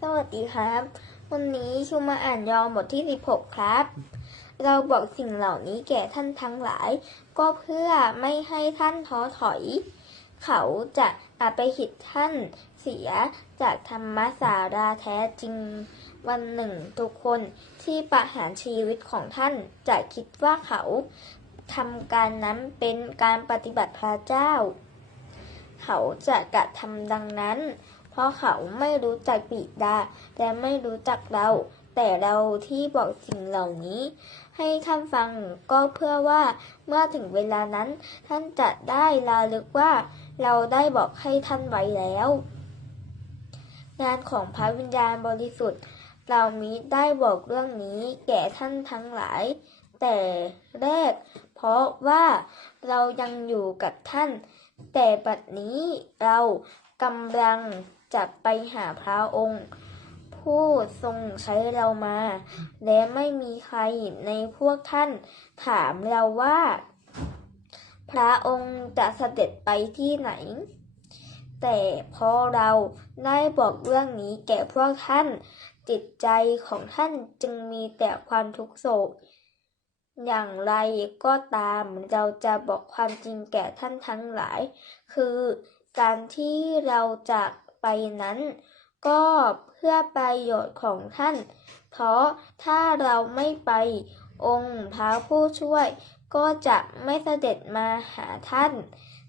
สวัสดีครับ วันนี้ชูมาอ่านยอห์นบทที่ 16 ครับ เราบอกสิ่งเหล่านี้แก่ท่านทั้งหลาย ก็เพื่อไม่ให้ท่านท้อถอย เขาจะอาไปหิดท่านเสียจากธรรมสาราแท้จริง วันหนึ่งทุกคนที่ประหารชีวิตของท่านจะคิดว่าเขาทำการนั้นเป็นการปฏิบัติพระเจ้า เขาจะกระทำดังนั้น เพราะเขาไม่รู้จักบิดาและไม่รู้จักเรา แต่เราที่บอกสิ่งเหล่านี้ ให้ท่านฟังก็เพื่อว่าเมื่อถึงเวลานั้น ท่านจะได้ระลึกว่า เราได้บอกให้ท่านไว้แล้ว งานของพระวิญญาณบริสุทธิ์ เรามิได้บอกเรื่องนี้แก่ท่านทั้งหลาย แต่แรก เพราะว่าเรายังอยู่กับท่าน แต่บัดนี้เรากำลัง จะไปหาพระองค์ ผู้ทรงใช้เรามา และไม่มีใครในพวกท่าน ถามเราว่า พระองค์จะเสด็จไปที่ไหน แต่พอเราได้บอกเรื่องนี้แก่พวกท่าน จิตใจของท่านจึงมีแต่ความทุกโศกอย่างไรก็ตามเราจะบอกความจริงแก่ท่านทั้งหลาย คือการที่เราจาก ไปนั้น ก็เพื่อประโยชน์ของท่าน เพราะถ้าเราไม่ไปองค์พระผู้ช่วย ก็จะไม่เสด็จมาหาท่าน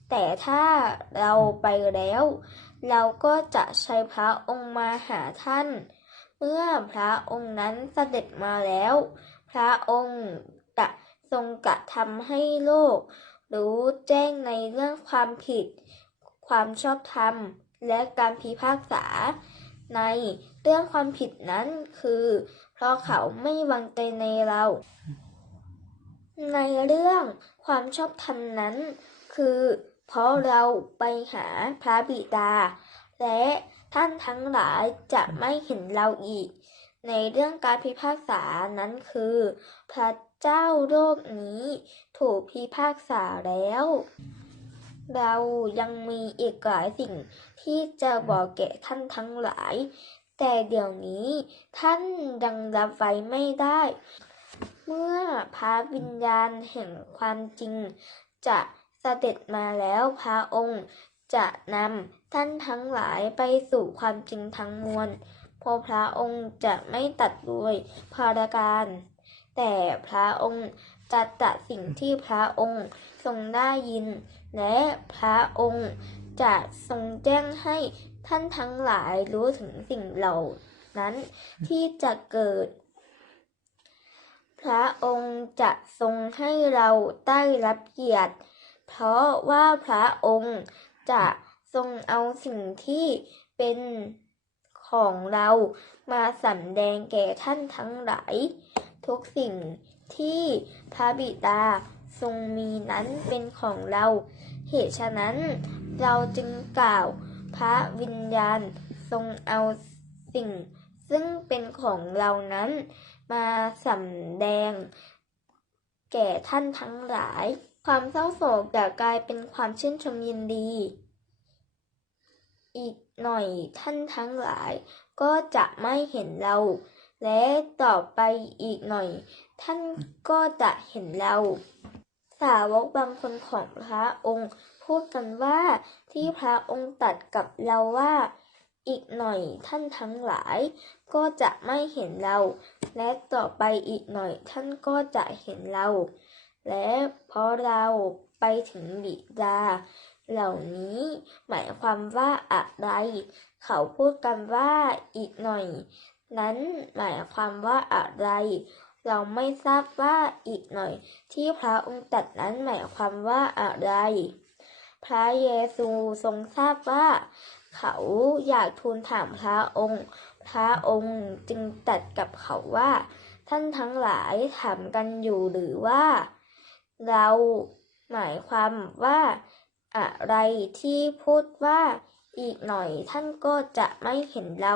แต่ถ้าเราไปแล้ว เราก็จะใช้พระองค์มาหาท่าน เมื่อพระองค์นั้นเสด็จมาแล้ว พระองค์จะทรงกระทำให้โลก รู้แจ้งในเรื่องความผิด ความชอบธรรม และการพิพากษา ในเรื่องความผิดนั้นคือ เพราะเขาไม่วางใจในเรา ในเรื่องความชอบธรรมนั้น คือ เพราะเราไปหาพระบิดา และท่านทั้งหลายจะไม่เห็นเราอีก ในเรื่องการพิพากษานั้นคือ พระเจ้าโลกนี้ถูกพิพากษาแล้ว เรายังมีอีกหลายสิ่งที่จะบอกแก่ท่านทั้งหลาย แต่เดี๋ยวนี้ท่านยังรับไว้ไม่ได้ เมื่อพระวิญญาณแห่งความจริง จะเสด็จมาแล้วพระองค์จะนำท่านทั้งหลายไปสู่ความจริงทั้งมวลเพราะพระองค์จะไม่ตัดด้วยภารการ แต่พระองค์จะตัดสิ่งที่พระองค์ทรงได้ยิน และพระองค์จะทรงแจ้งให้ท่านทั้งหลายรู้ถึงสิ่งเหล่านั้นที่จะเกิด พระองค์จะทรงให้เราได้รับเกียรติ เพราะว่าพระองค์จะทรงเอาสิ่งที่เป็นของเรามาสำแดงแก่ท่านทั้งหลาย ทุกสิ่งที่พระบิดา ทรงมีนั้นเป็นของเรา เหตุฉะนั้น เราจึงกล่าวพระวิญญาณทรงเอาสิ่งซึ่งเป็นของเรานั้น มาสำแดง แก่ท่านทั้งหลาย ความเศร้าโศกจะกลายเป็นความชื่นชมยินดี อีกหน่อยท่านทั้งหลาย ก็จะไม่เห็นเรา และต่อไปอีกหน่อย ท่านก็จะเห็นเรา สาวกบางคนของพระองค์ พูดกันว่าที่พระองค์ตัดกับเราว่า อีกหน่อยท่านทั้งหลาย ก็จะไม่เห็นเรา และต่อไปอีกหน่อยท่านก็จะเห็นเรา และเพราะเราไปถึงบิดา เหล่านี้หมายความว่าอะไร เขาพูดกันว่าอีกหน่อย นั้นหมายความว่าอะไร เราไม่ทราบว่าอีกหน่อย ที่พระองค์ตัดนั้นหมายความว่าอะไร พระเยซูทรงทราบว่า เขาอยากทูลถามพระองค์ พระองค์จึงตัดกับเขาว่า ท่านทั้งหลายถามกันอยู่หรือว่า เราหมายความว่าอะไรที่พูดว่าอีกหน่อยท่านก็จะไม่เห็นเรา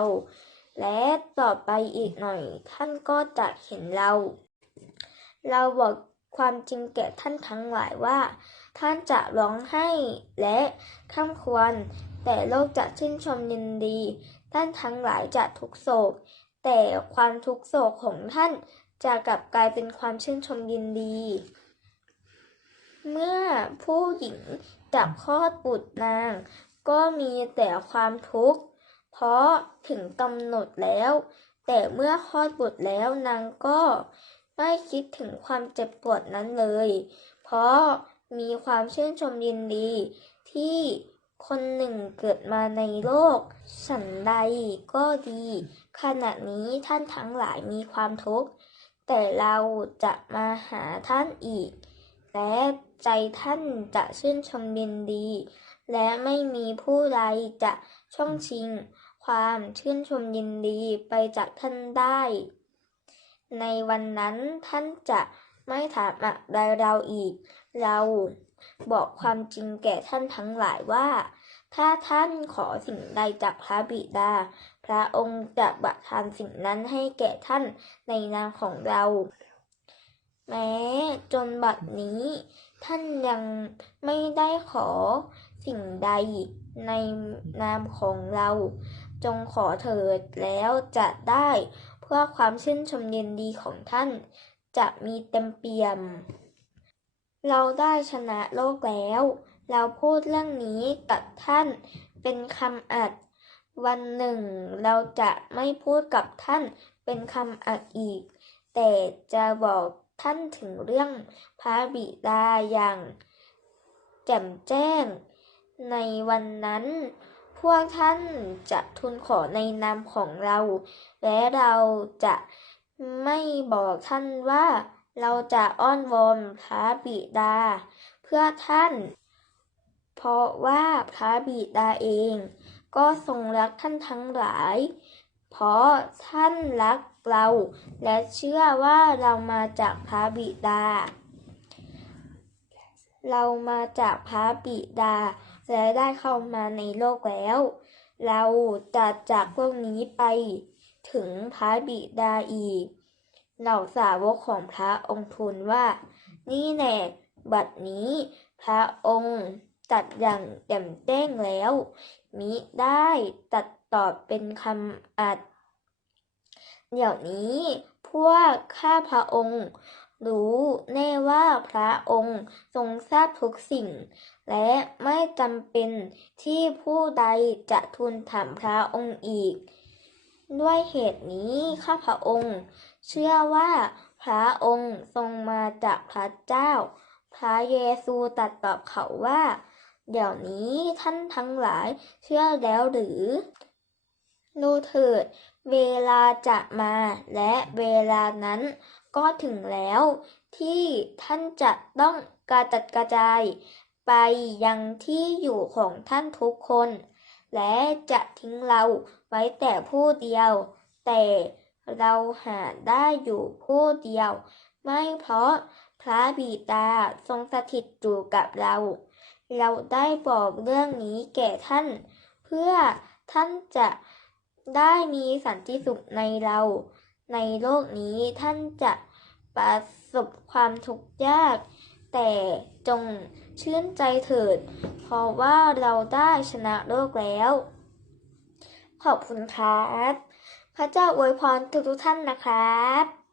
และต่อไปอีกหน่อย ท่านก็จะเห็นเรา เราบอกความจริงแก่ท่านทั้งหลายว่า ท่านจะร้องไห้และข้ามควร แต่โลกจะชื่นชมยินดี ท่านทั้งหลายจะทุกโศก แต่ความทุกโศกของท่านจะกลับกลายเป็นความชื่นชมยินดี เมื่อผู้หญิงจับคลอดบุตรนาง ก็มีแต่ความทุกข์ เพราะถึงกำหนดแล้ว แต่เมื่อคลอดบุตรแล้วนางก็ไม่คิดถึงความเจ็บปวดนั้นเลย เพราะมีความชื่นชมยินดี ที่คนหนึ่งเกิดมาในโลกฉันใดก็ดี ขณะนี้ท่านทั้งหลายมีความทุกข์ แต่เราจะมาหาท่านอีก และใจท่านจะชื่นชมยินดี และไม่มีผู้ใดจะช่องชิง ความชื่นชมยินดีไปจากท่านได้ ในวันนั้นท่านจะไม่ถามอะไรเราอีก เราบอกความจริงแก่ท่านทั้งหลายว่า ถ้าท่านขอสิ่งใดจากพระบิดา พระองค์จะประทานสิ่งนั้นให้แก่ท่านในนามของเรา แม้จนบัดนี้ ท่านยังไม่ได้ขอสิ่งใดในนามของเรา จงขอเถิดแล้วจะได้เพื่อความชื่นชมยินดีของท่าน จะมีเต็มเปี่ยม เราได้ชนะโลกแล้ว เราพูดเรื่องนี้กับท่านเป็นคำอัด วันหนึ่งเราจะไม่พูดกับท่านเป็นคำอัดอีก แต่จะบอกท่านถึงเรื่องพระบิดาอย่าง แจ่มแจ้ง ในวันนั้น พวกท่านจะทูลขอในนามของเรา และเราจะไม่บอกท่านว่าเราจะอ้อนวอนพระบิดา เพื่อท่าน เพราะว่าพระบิดาเอง ก็ทรงรักท่านทั้งหลาย เพราะท่านรักเรา และเชื่อว่าเรามาจากพระบิดา เรามาจากพระบิดา และได้เข้ามาในโลกแล้ว เราจะจากโลกนี้ไปถึงพระบิดาอีก เหล่าสาวกของพระองค์ทูลว่า นี่แน่บัดนี้พระองค์ตัดอย่างแจ่มแจ้งแล้ว มิได้ตัดตอบเป็นคำอัด เดี๋ยวนี้พวกข้าพระองค์ รู้แน่ว่าพระองค์ทรงทราบทุกสิ่ง และไม่จำเป็นที่ผู้ใดจะทูลถามพระองค์อีก ด้วยเหตุนี้ข้าพระองค์ เชื่อว่าพระองค์ทรงมาจากพระเจ้า พระเยซูตรัสตอบเขาว่า เดี๋ยวนี้ท่านทั้งหลายเชื่อแล้วหรือดูเถิด เวลาจะมาและเวลานั้น ก็ถึงแล้ว ที่ท่านจะต้องกระจัดกระจาย ไปยังที่อยู่ของท่านทุกคน และจะทิ้งเราไว้แต่ผู้เดียว แต่เราหาได้อยู่ผู้เดียว ไม่เพราะพระบิดาทรงสถิตอยู่กับเรา เราได้บอกเรื่องนี้แก่ท่าน เพื่อท่านจะได้มีสันติสุขในเรา ในโลกนี้ท่านจะ ประสบความทุกข์ยาก แต่จงชื่นใจเถิด เพราะว่าเราได้ชนะโลกแล้ว ขอบคุณครับ พระเจ้าอวยพรทุกๆท่านนะครับ